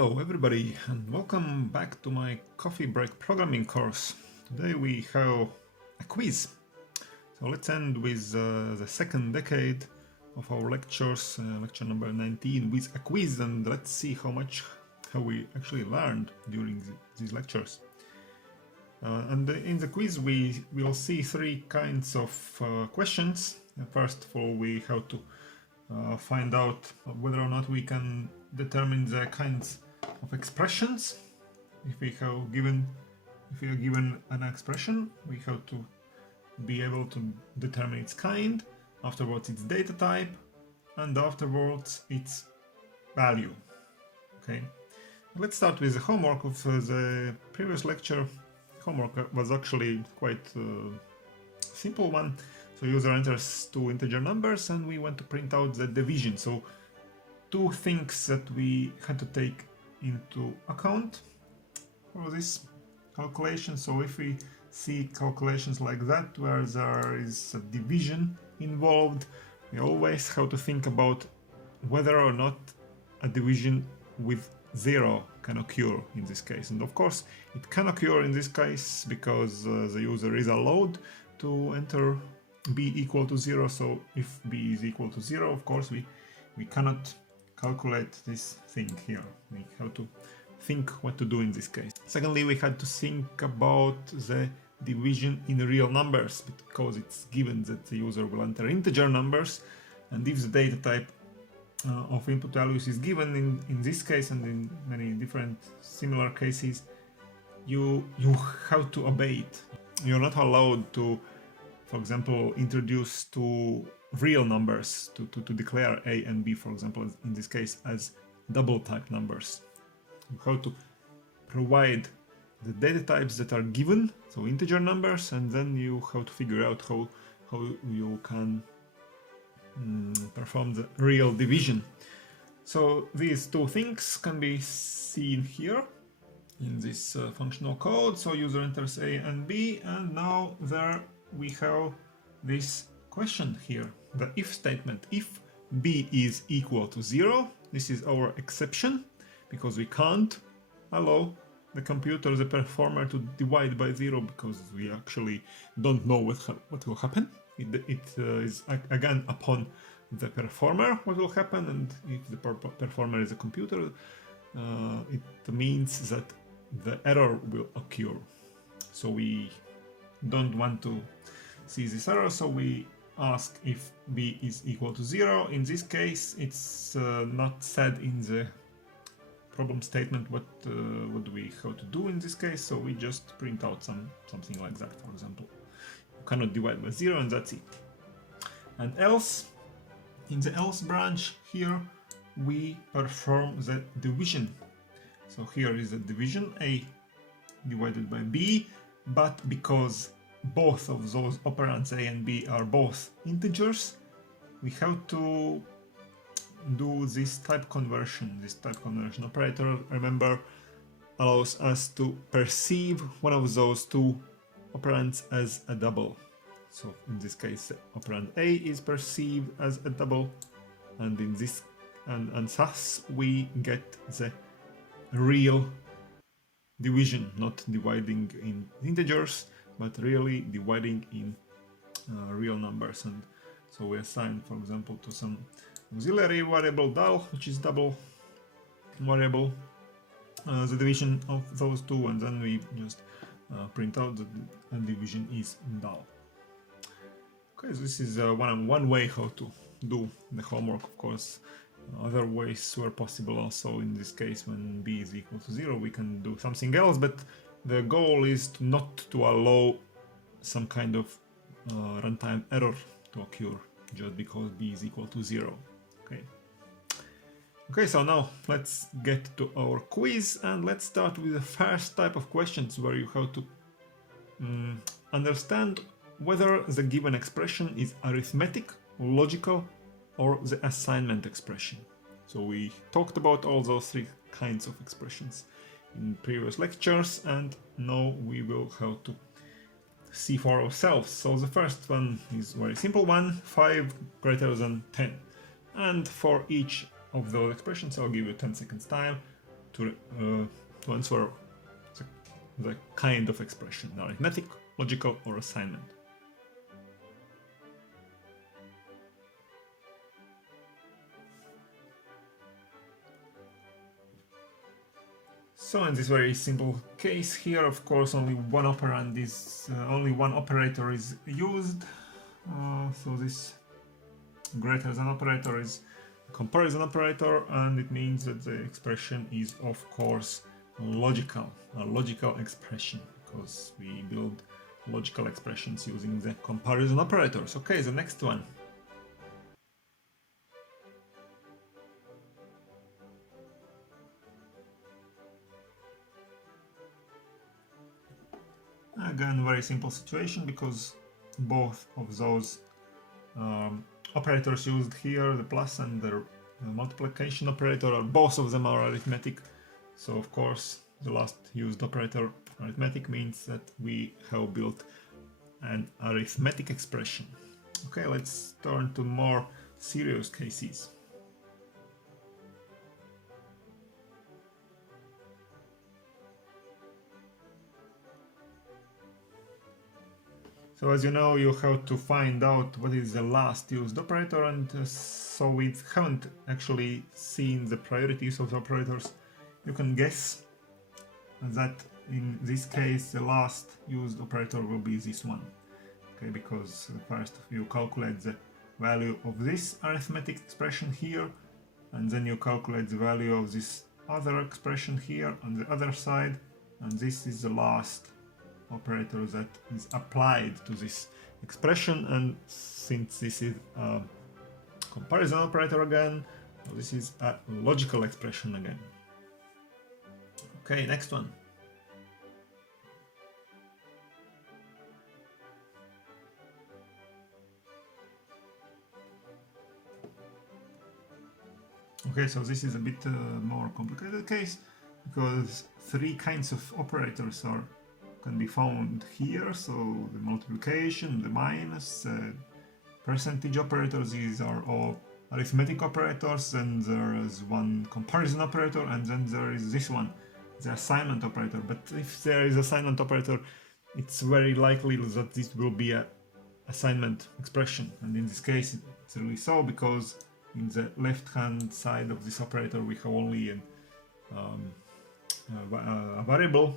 Hello everybody and welcome back to my coffee break programming course. Today we have a quiz. So let's end with the second decade of our lectures, lecture number 19, with a quiz, and let's see how much have we actually learned during these lectures. And in the quiz we will see three kinds of questions. First of all, we have to find out whether or not we can determine the kinds of expressions. If we are given an expression, we have to be able to determine its kind, afterwards its data type, and afterwards its value. Okay, let's start with the homework of the previous lecture. Homework was actually quite simple one. So user enters two integer numbers and we want to print out the division. So two things that we had to take into account for this calculation. So if we see calculations like that where there is a division involved, we always have to think about whether or not a division with 0 can occur in this case. And of course it can occur in this case because the user is allowed to enter b equal to 0. So if b is equal to 0, of course we cannot calculate this thing here. We have to think what to do in this case. Secondly, we had to think about the division in real numbers, because it's given that the user will enter integer numbers, and if the data type of input values is given in this case and in many different similar cases, you have to obey it. You're not allowed to, for example, introduce two real numbers to declare a and b, for example, in this case, as double type numbers. You have to provide the data types that are given, so integer numbers, and then you have to figure out how you can perform the real division. So these two things can be seen here in this functional code. So user enters a and b, and now there we have this question here, the if statement. If b is equal to 0, this is our exception, because we can't allow the computer, the performer, to divide by 0, because we actually don't know what will happen. It is again upon the performer what will happen, and if the performer is a computer, it means that the error will occur. So we don't want to see this error, so we ask if b is equal to 0. In this case, it's not said in the problem statement what do we have to do in this case, so we just print out something like that. For example, you cannot divide by 0, and that's it. And else, in the else branch here, we perform the division. So here is the division, a divided by b, but because both of those operands a and b are both integers, we have to do this type conversion. This type conversion operator, remember, allows us to perceive one of those two operands as a double. So in this case, operand a is perceived as a double, and in this and thus we get the real division, not dividing in integers, but really dividing in real numbers. And so we assign, for example, to some auxiliary variable dal, which is double variable, the division of those two, and then we just print out that the division is dal. Okay, so this is one way how to do the homework. Of course, other ways were possible also. In this case, when b is equal to 0, we can do something else, but the goal is not to allow some kind of runtime error to occur just because b is equal to 0. Okay, so now let's get to our quiz, and let's start with the first type of questions where you have to understand whether the given expression is arithmetic, logical, or the assignment expression. So we talked about all those three kinds of expressions in previous lectures, and now we will have to see for ourselves. So the first one is a very simple one, 5 greater than 10. And for each of those expressions, I'll give you 10 seconds time. to answer the kind of expression, arithmetic, logical, or assignment. So in this very simple case here, of course, only one operator is used. So this greater than operator is a comparison operator, and it means that the expression is, of course, logical, a logical expression, because we build logical expressions using the comparison operators. Okay, the next one. Again, very simple situation, because both of those operators used here, the plus and the multiplication operator, both of them are arithmetic. So of course the last used operator, arithmetic, means that we have built an arithmetic expression. Okay, let's turn to more serious cases. So as you know, you have to find out what is the last used operator, and so we haven't actually seen the priorities of the operators. You can guess that in this case the last used operator will be this one. Okay, because first you calculate the value of this arithmetic expression here, and then you calculate the value of this other expression here on the other side, and this is the last operator that is applied to this expression. And since this is a comparison operator again, this is a logical expression again. Okay, next one. Okay, so this is a bit more complicated case, because three kinds of operators can be found here. So the multiplication, the minus, percentage operators, these are all arithmetic operators. Then there is one comparison operator, and then there is this one, the assignment operator. But if there is assignment operator, it's very likely that this will be a assignment expression, and in this case it's really so, because in the left hand side of this operator we have only a variable,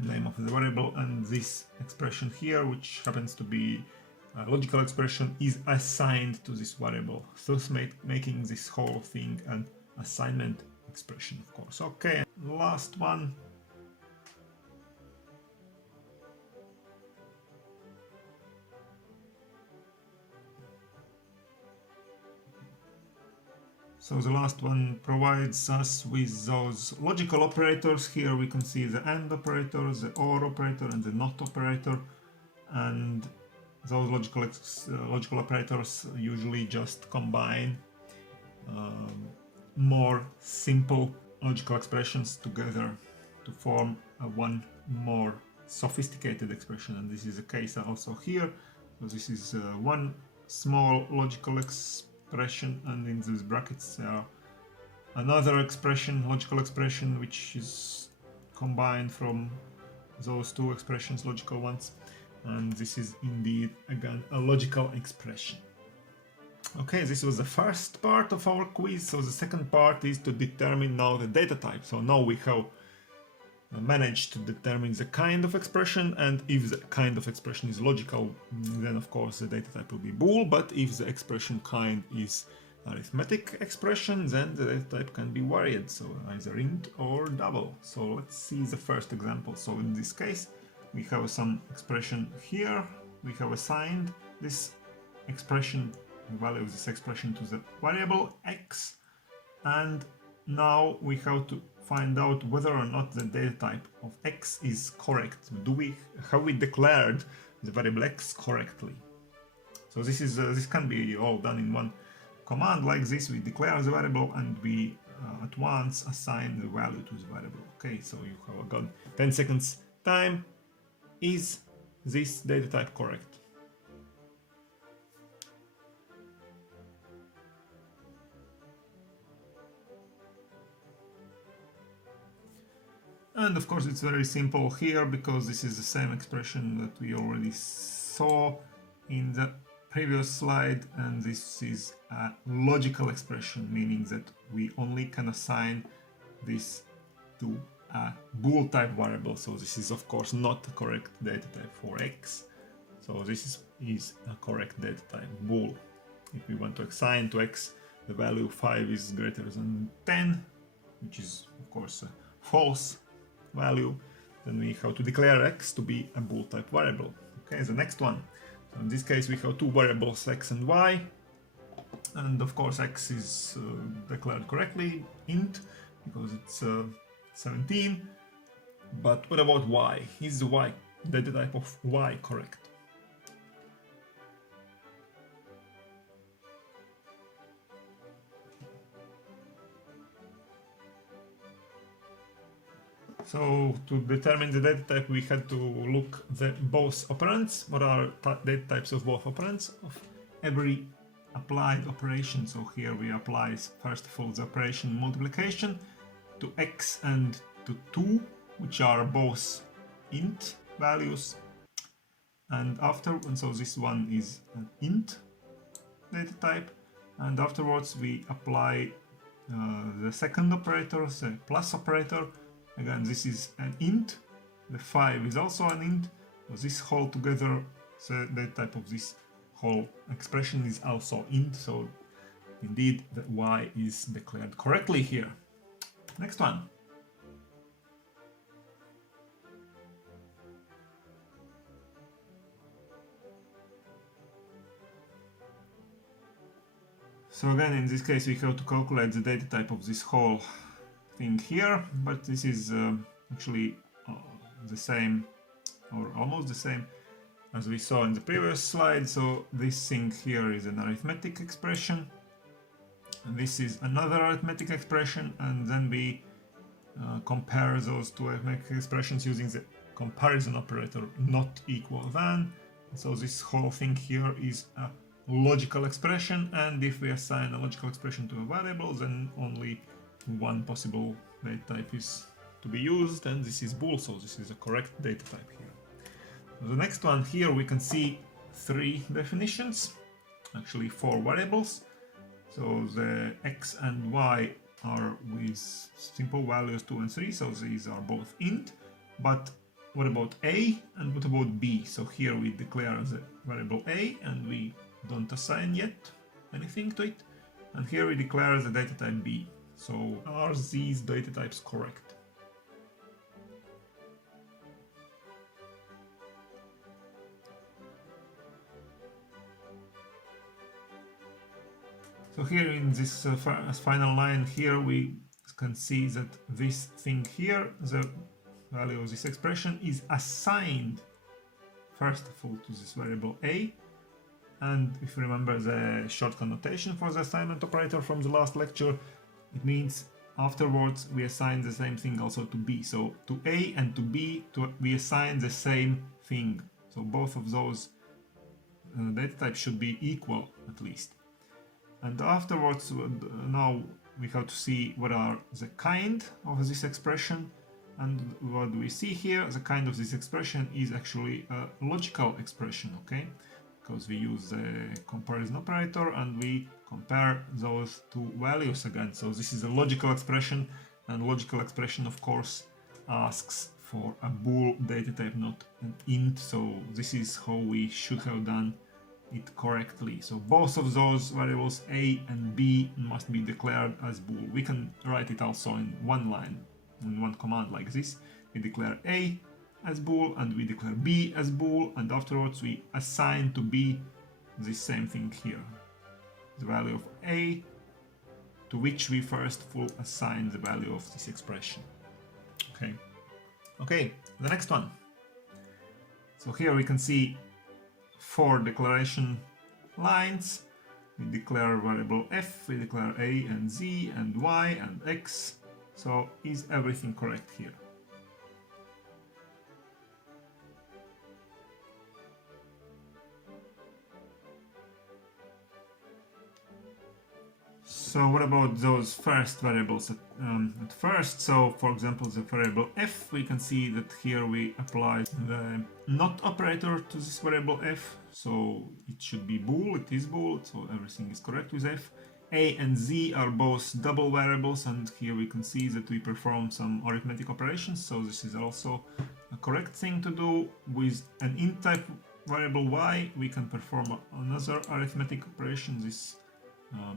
name of the variable, and this expression here, which happens to be a logical expression, is assigned to this variable, thus making this whole thing an assignment expression, of course. Okay, last one. So the last one provides us with those logical operators. Here we can see the AND operator, the OR operator, and the NOT operator. And those logical operators usually just combine more simple logical expressions together to form one more sophisticated expression. And this is the case also here. So this is one small logical expression, and in these brackets there are another expression, logical expression, which is combined from those two expressions, logical ones, and this is indeed again a logical expression. Okay, this was the first part of our quiz. So the second part is to determine now the data type. So now we have managed to determine the kind of expression, and if the kind of expression is logical, then of course the data type will be bool. But if the expression kind is arithmetic expression, then the data type can be varied, so either int or double. So let's see the first example. So in this case we have some expression here, we have assigned this expression, the value of this expression, to the variable x, and now we have to find out whether or not the data type of x is correct. Have we declared the variable x correctly? So this can be all done in one command like this. We declare the variable and we at once assign the value to the variable. Okay, so you have got 10 seconds time. Is this data type correct? And of course it's very simple here because this is the same expression that we already saw in the previous slide, and this is a logical expression, meaning that we only can assign this to a bool type variable. So this is of course not the correct data type for x. So this is a correct data type bool. If we want to assign to x the value 5 is greater than 10, which is of course a false value, then we have to declare x to be a bool type variable. Okay, the next one. So in this case we have two variables x and y, and of course x is declared correctly, int, because it's 17. But what about y? Is the y, data type of y, correct? So to determine the data type, we had to look the both operands. What are data types of both operands of every applied operation? So here we apply first of all the operation multiplication to x and to 2, which are both int values. And so this one is an int data type. And afterwards we apply the second operator, the plus operator. Again, this is an int. The 5 is also an int. So this whole together, the data type of this whole expression is also int. So indeed, the y is declared correctly here. Next one. So again, in this case, we have to calculate the data type of this whole thing here, but this is actually the same, or almost the same, as we saw in the previous slide. So this thing here is an arithmetic expression, and this is another arithmetic expression, and then we compare those two arithmetic expressions using the comparison operator not equal than. So this whole thing here is a logical expression, and if we assign a logical expression to a variable, then only one possible data type is to be used, and this is bool, so this is a correct data type here. The next one here we can see 3 definitions, actually 4 variables. So the x and y are with simple values 2 and 3, so these are both int. But what about a and what about b? So here we declare the variable a and we don't assign yet anything to it, and here we declare the data type b. So are these data types correct? So here in this final line here we can see that this thing here, the value of this expression, is assigned first of all to this variable a. And if you remember the shortcut notation for the assignment operator from the last lecture, it means afterwards we assign the same thing also to b. So to a and to b we assign the same thing. So both of those data types should be equal at least. And afterwards, now we have to see what are the kind of this expression. And what we see here, the kind of this expression is actually a logical expression, okay? Because we use the comparison operator and we compare those two values again. So this is a logical expression, and logical expression of course asks for a bool data type, not an int. So this is how we should have done it correctly. So both of those variables a and b must be declared as bool. We can write it also in one line, in one command like this. We declare a as bool and we declare b as bool, and afterwards we assign to b the same thing here, the value of a, to which we first full assign the value of this expression. Okay, the next one. So here we can see 4 declaration lines. We declare variable f, we declare a and z and y and x. So is everything correct here? So what about those first variables at first? So for example, the variable f, we can see that here we apply the not operator to this variable f. So it should be bool, it is bool, so everything is correct with f. A and z are both double variables, and here we can see that we perform some arithmetic operations, so this is also a correct thing to do. With an int type variable y, we can perform another arithmetic operation, this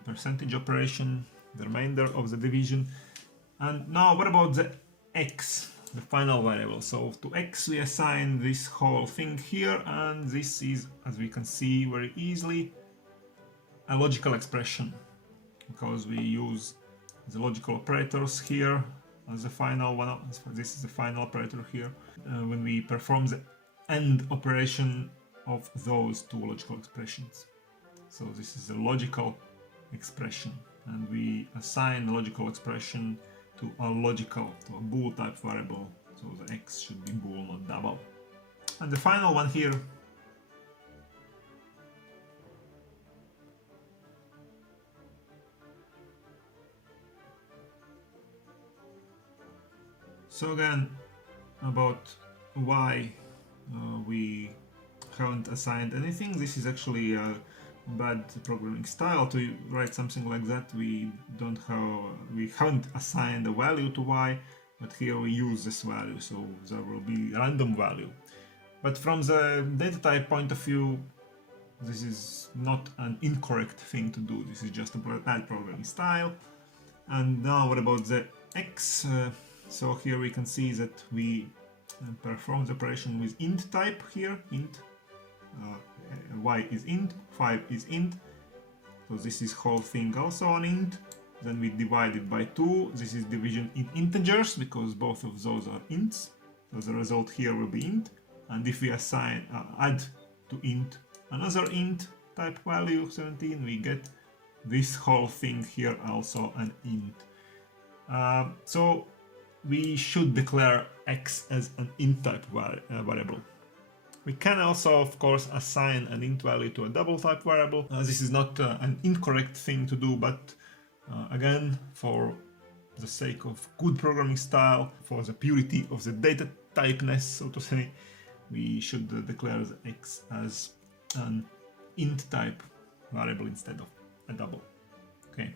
percentage operation, the remainder of the division. And now what about the x, the final variable? So to x we assign this whole thing here, and this is, as we can see very easily, a logical expression, because we use the logical operators here as the final one. This is the final operator here when we perform the AND operation of those two logical expressions. So this is a logical expression, and we assign the logical expression to a bool type variable, so the x should be bool, not double. And the final one here, so again about why we haven't assigned anything. This is actually a bad programming style to write something like that. We haven't assigned a value to y, but here we use this value, so there will be random value. But from the data type point of view, this is not an incorrect thing to do. This is just a bad programming style. And now what about the x? So here we can see that we perform the operation with int type here. Int y is int, 5 is int, so this is whole thing also on int. Then we divide it by 2. This is division in integers because both of those are ints, so the result here will be int. And if we assign add to int another int type value 17, we get this whole thing here also an int. So we should declare x as an int type variable. We can also, of course, assign an int value to a double type variable. This is not an incorrect thing to do, but again, for the sake of good programming style, for the purity of the data typeness, so to say, we should declare the x as an int type variable instead of a double. Okay.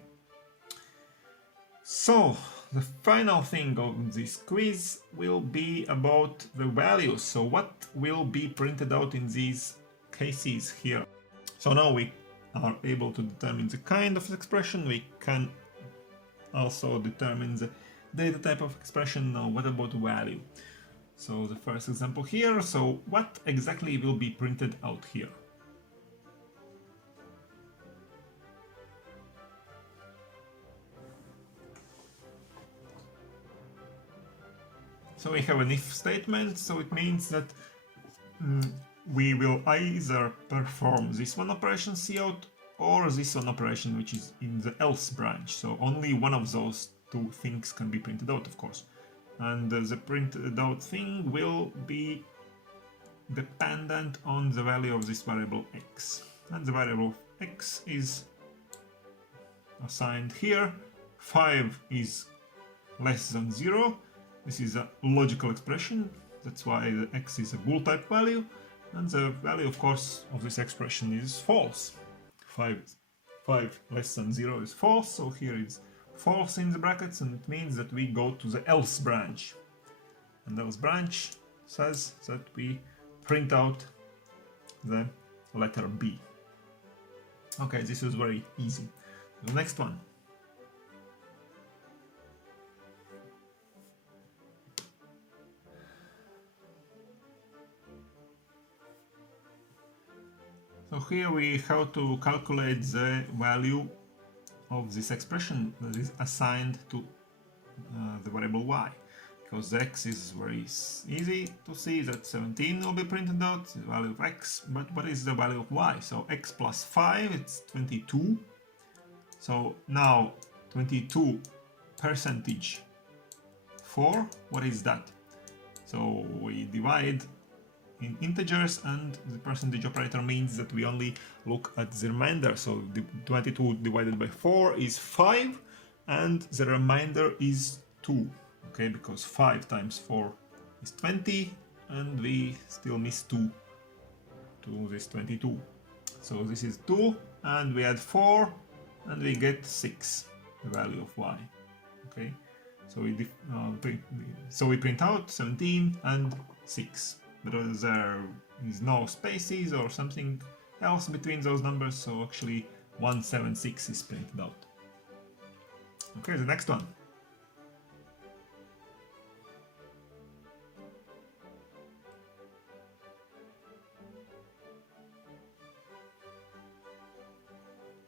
So the final thing of this quiz will be about the values. So what will be printed out in these cases here? So now we are able to determine the kind of expression. We can also determine the data type of expression. Now what about value? So the first example here. So what exactly will be printed out here? So we have an if statement, so it means that we will either perform this one operation cout or this one operation which is in the else branch. So only one of those two things can be printed out, of course. And the printed out thing will be dependent on the value of this variable x. And the variable x is assigned here. 5 is less than 0. This is a logical expression, that's why the x is a bool type value, and the value, of course, of this expression is false. 5 less than 0 is false, so here it's false in the brackets, and it means that we go to the else branch. And the else branch says that we print out the letter B. Okay, this is very easy. The next one. So here we have to calculate the value of this expression that is assigned to the variable y, because the x is very easy to see that 17 will be printed out, the value of x, but what is the value of y? So x plus 5, it's 22. So now 22 percentage 4, what is that? So we divide in integers, and the percentage operator means that we only look at the remainder. So the 22 divided by 4 is 5, and the remainder is 2. Okay, because 5 times 4 is 20, and we still miss 2 to this 22. So this is 2, and we add 4, and we get 6, the value of y. Okay, so we print out 17 and 6. But there is no spaces or something else between those numbers, so actually 176 is printed out. Okay, the next one.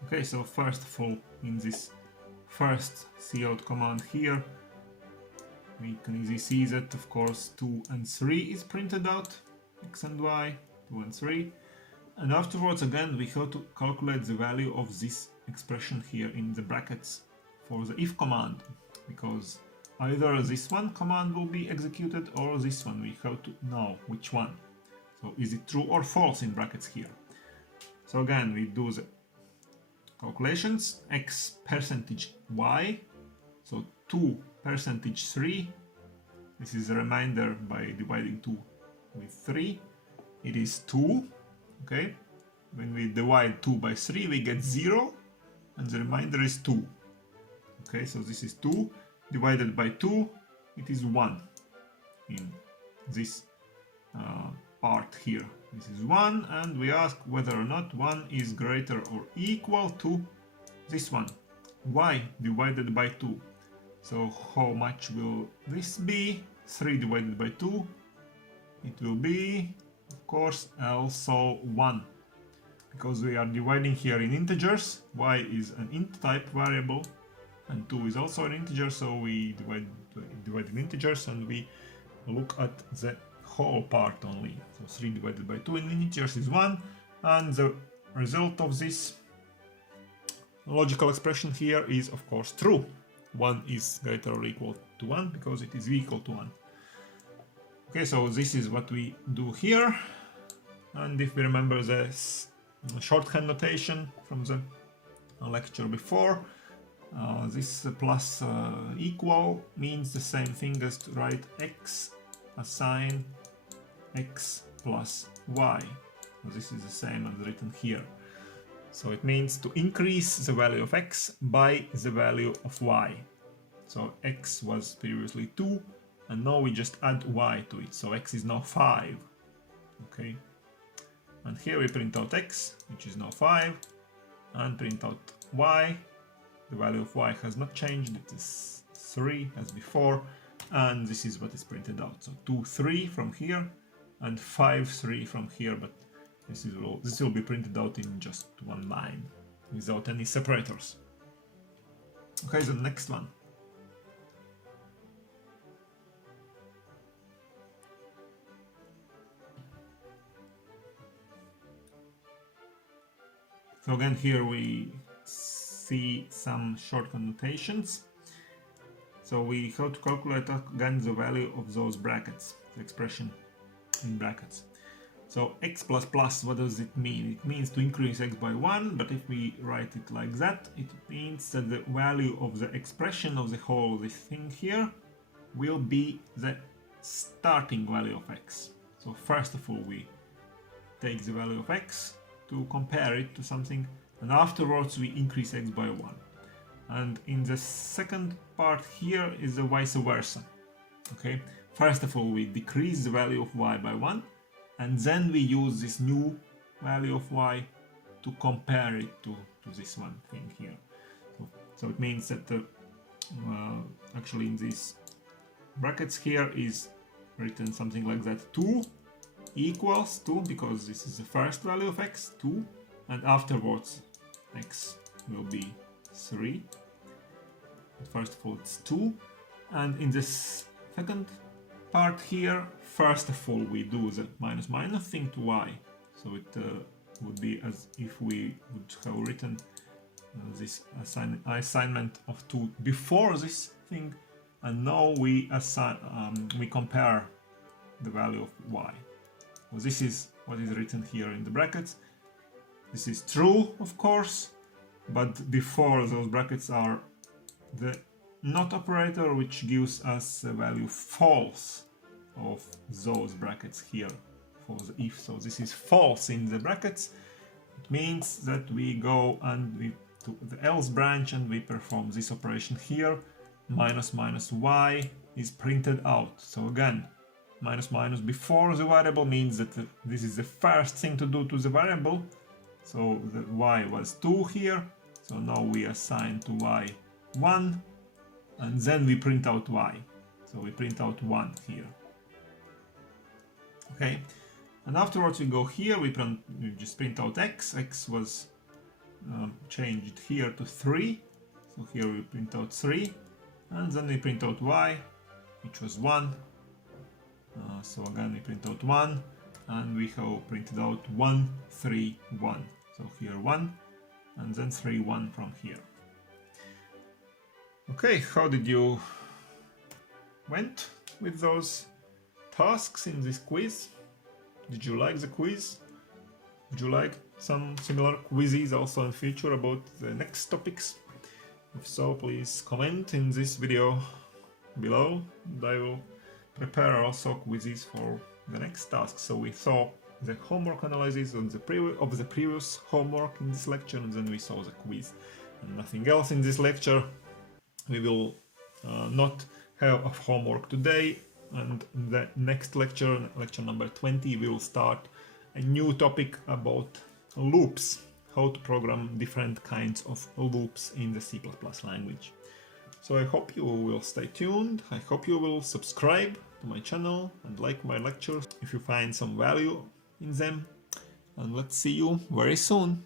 Okay, so first of all, in this first cout command here, we can easily see that, of course, 2 and 3 is printed out, x and y, 2 and 3. And afterwards, again, we have to calculate the value of this expression here in the brackets for the if command, because either this one command will be executed or this one. We have to know which one. So is it true or false in brackets here? So again, we do the calculations, x percentage y, so 2 percentage 3, this is the remainder by dividing 2 with 3, it is 2, okay, when we divide 2 by 3 we get 0, and the remainder is 2, okay, so this is 2 divided by 2, it is 1 in this part here. This is 1, and we ask whether or not 1 is greater or equal to this one, y divided by 2. So how much will this be? 3 divided by 2, it will be, of course, also 1. Because we are dividing here in integers, y is an int type variable, and 2 is also an integer, so we divide in integers and we look at the whole part only. So 3 divided by 2 in integers is 1, and the result of this logical expression here is, of course, true. 1 is greater or equal to 1 because it is equal to 1. Okay, so this is what we do here. And if we remember the shorthand notation from the lecture before, this plus equal means the same thing as to write x assign x plus y. So this is the same as written here. So it means to increase the value of x by the value of y. So x was previously 2, and now we just add y to it. So x is now 5. Okay. And here we print out x, which is now 5, and print out y. The value of y has not changed, it is 3 as before, and this is what is printed out. So 2, 3 from here, and 5, 3 from here, but this will be printed out in just one line, without any separators. Okay, so the next one. So again, here we see some shorthand notations. So we have to calculate again the value of those brackets, the expression in brackets. So x plus plus, what does it mean? It means to increase x by 1, but if we write it like that, it means that the value of the expression of the whole this thing here will be the starting value of x. So first of all, we take the value of x to compare it to something, and afterwards we increase x by 1. And in the second part here is the vice versa. Okay, first of all we decrease the value of y by 1, and then we use this new value of y to compare it to this one thing here. So it means that actually in these brackets here is written something like that: 2 equals 2, because this is the first value of x, 2, and afterwards x will be 3. But first of all it's 2, and in this second part here, first of all we do the minus minus thing to y, so it would be as if we would have written this assignment of 2 before this thing, and now we compare the value of y. So this is what is written here in the brackets. This is true, of course, but before those brackets are the not operator, which gives us the value false of those brackets here for the if. So this is false in the brackets. It means that we go and we to the else branch and we perform this operation here. Minus minus y is printed out. So again, minus minus before the variable means that this is the first thing to do to the variable. So the y was 2 here. So now we assign to y 1. And then we print out y. So we print out 1 here. Okay. And afterwards we go here, we just print out x. X was changed here to 3. So here we print out 3. And then we print out y, which was 1. So again we print out 1. And we have printed out 1, 3, 1. So here 1. And then 3, 1 from here. Okay, how did you went with those tasks in this quiz? Did you like the quiz? Would you like some similar quizzes also in future about the next topics? If so, please comment in this video below, and I will prepare also quizzes for the next task. So we saw the homework analysis of the previous homework in this lecture, and then we saw the quiz and nothing else in this lecture. We will not have a homework today, and in the next lecture, lecture number 20, we will start a new topic about loops, how to program different kinds of loops in the C++ language. So I hope you will stay tuned, I hope you will subscribe to my channel and like my lectures if you find some value in them, and let's see you very soon.